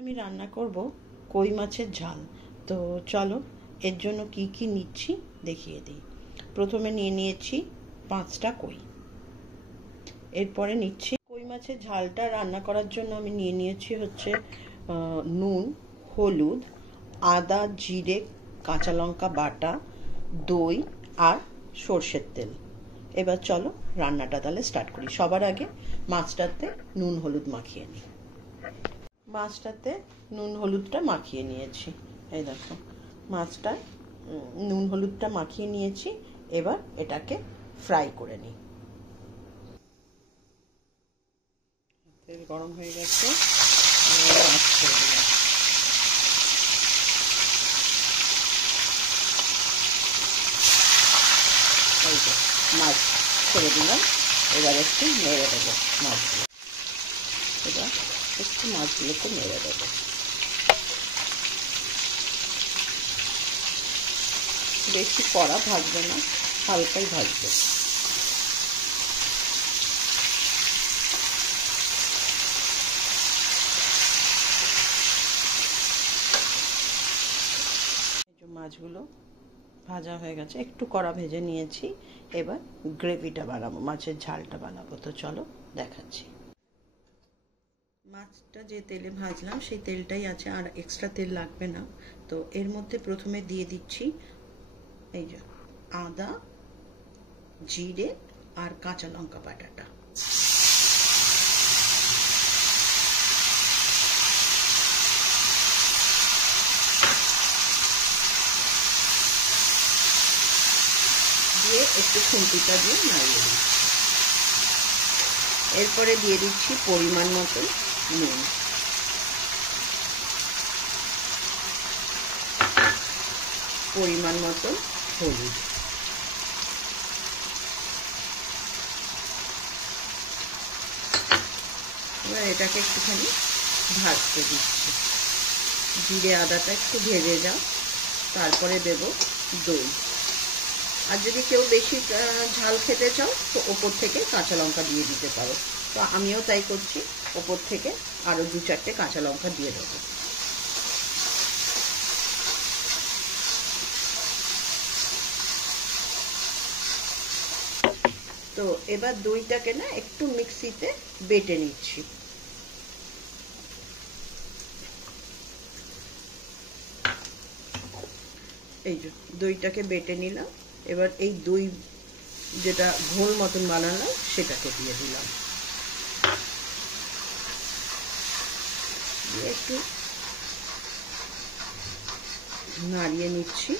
আমি রান্না করব কই মাছের ঝাল। তো চলো এর জন্য কি কি নিচ্ছি দেখিয়ে দিই। প্রথমে নিয়ে নিয়েছি 5টা কই। এরপরে নিচ্ছি কই মাছের ঝালটা রান্না করার জন্য আমি নিয়ে নিয়েছি হচ্ছে নুন, হলুদ, আদা, জিরে, কাঁচা লঙ্কা বাটা, দই আর সর্ষের তেল। এবার চলো রান্নাটা তাহলে স্টার্ট করি। সবার আগে মাছটাতে নুন হলুদ মাখিয়ে নিই। মাছটাতে নুন হলুদটা মাখিয়ে নিয়েছি। এই দেখো মাছটা নুন হলুদটা মাখিয়ে নিয়েছি। এবার এটাকে ফ্রাই করে নিই। তেল গরম হয়ে গেছে, মাছ ছেড়ে দিলাম। এই যে মাছ ছেড়ে দিলাম। এবার একটু নেড়ে দেবো মাছগুলো। এবার একটু মাছগুলোকে নেড়ে দেবো। বেশি কড়া ভাজবে না, হালকাই ভাজবে। মাছগুলো ভাজা হয়ে গেছে, একটু কড়া ভেজে নিয়েছি। এবার গ্রেভিটা বানাবো, মাছের ঝালটা বানাবো। তো চলো দেখাচ্ছি। মাছটা যে তেলে ভাজলাম সেই তেলটাই আছে, আর এক্সট্রা তেল লাগবে না। তো এর মধ্যে প্রথমে দিয়ে দিচ্ছি এই যে আদা, জিরে আর কাঁচা লঙ্কা বাটাটা। দিয়ে একটু খুন্তিটা দিয়ে নাড়িয়ে দিচ্ছি। এরপরে দিয়ে দিচ্ছি পরিমাণ মতো নুন, পরিমাণ মতো হলুদ, এবার এটাকে একটুখানি ভাজতে দিচ্ছি। জিরে আদাটা একটু ভেজে যাও, তারপরে দেব দই। আর যদি কেউ বেশি ঝাল খেতে চাও তো ওপর থেকে কাঁচা লঙ্কা দিয়ে দিতে পারো। তো আমিও তাই করছি, ওপর থেকে আরো 2-4টে কাঁচা লঙ্কা দিয়ে দেবো। তো এবার দইটাকে না একটু মিক্সিতে বেটে নিচ্ছি। এই যে দইটাকে বেটে নিলাম। এবার এই দই যেটা ঘোল মতন বানালাম সেটাকে দিয়ে দিলাম। দিয়ে একটু নাড়িয়ে নিচ্ছি।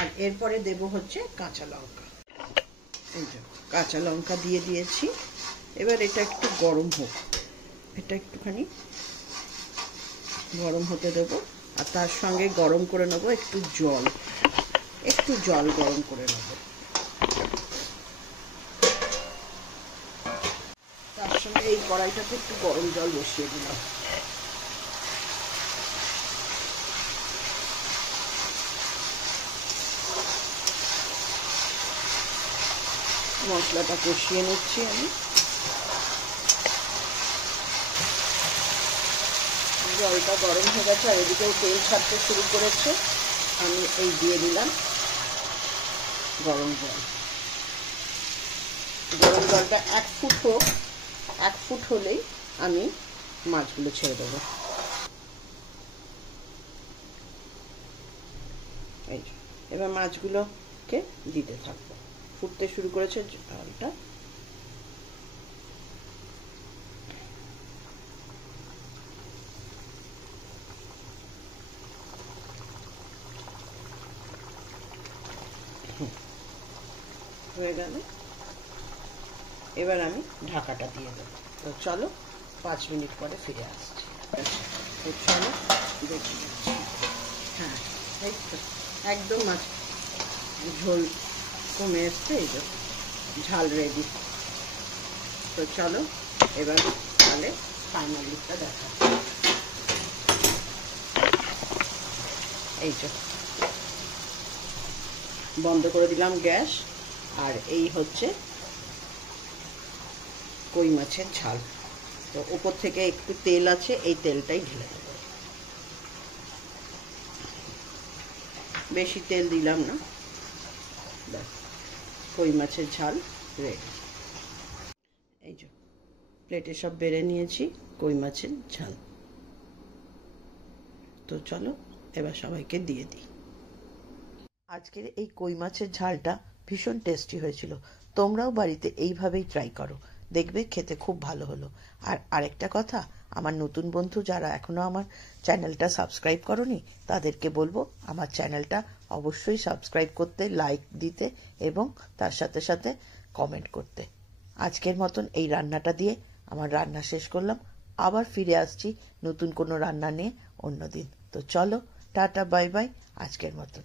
আর এরপরে দেব হচ্ছে কাঁচা লঙ্কা। এই যে কাঁচা লঙ্কা দিয়ে দিয়েছি। এবার এটা একটু গরম হোক, এটা একটুখানি গরম হতে দেবো। আর তার সঙ্গে গরম করে নেবো একটু জল, একটু জল গরম করে নেব। তার সঙ্গে এই কড়াইটাতে একটু গরম জল বসিয়ে দিলাম। মশলাটা কষিয়ে নিচ্ছি আমি। জলটা গরম হয়ে গেছে আর এদিকেও তেল ছাড়তে শুরু করেছে। আমি এই দিয়ে দিলাম গরম জল। গরম জলটা 1 ফুট হোক, 1 ফুট হলেই আমি মাছগুলো ছেড়ে দেবো। এই এবার মাছগুলোকে দিতে থাকবো। ফুটতে শুরু করেছে জলটা। হয়ে গেল, এবার আমি ঢাকাটা দিয়ে দেবো। তো চলো 5 মিনিট পরে ফিরে আসছি। তো চলো দেখি। হ্যাঁ এই তো একদম মাছ ঝোল কমে এসছে, এই তো ঝাল রেডি। তো চলো এবার তাহলে ফাইনাল লুকটা দেখা। এই তো বন্ধ করে দিলাম গ্যাস। আর এই হচ্ছে কই মাছের ঝাল। তো উপর থেকে একটু তেল আছে, এই তেলটাই ঢেলে দেব। বেশি তেল দিলাম না। ব্যাস, কই মাছের ঝাল রেডি। এই যে প্লেটে সব বেড়ে নিয়েছি কই মাছের ঝাল। তো চলো এবার সবাইকে দিয়ে দিই। আজকের এই কই মাছের ঝালটা ভীষণ টেস্টি হয়েছিল। তোমরাও বাড়িতে এইভাবেই ট্রাই করো, দেখবে খেতে খুব ভালো হলো। আর আরেকটা কথা, আমার নতুন বন্ধু যারা এখনো আমার চ্যানেলটা সাবস্ক্রাইব করোনি, তাদেরকে বলবো আমার চ্যানেলটা অবশ্যই সাবস্ক্রাইব করতে, লাইক দিতে এবং তার সাথে সাথে কমেন্ট করতে। আজকের মতন এই রান্নাটা দিয়ে আমার রান্না শেষ করলাম। আবার ফিরে আসছি নতুন কোনো রান্না নিয়ে অন্যদিন। তো চলো, টাটা বাই বাই আজকের মতন।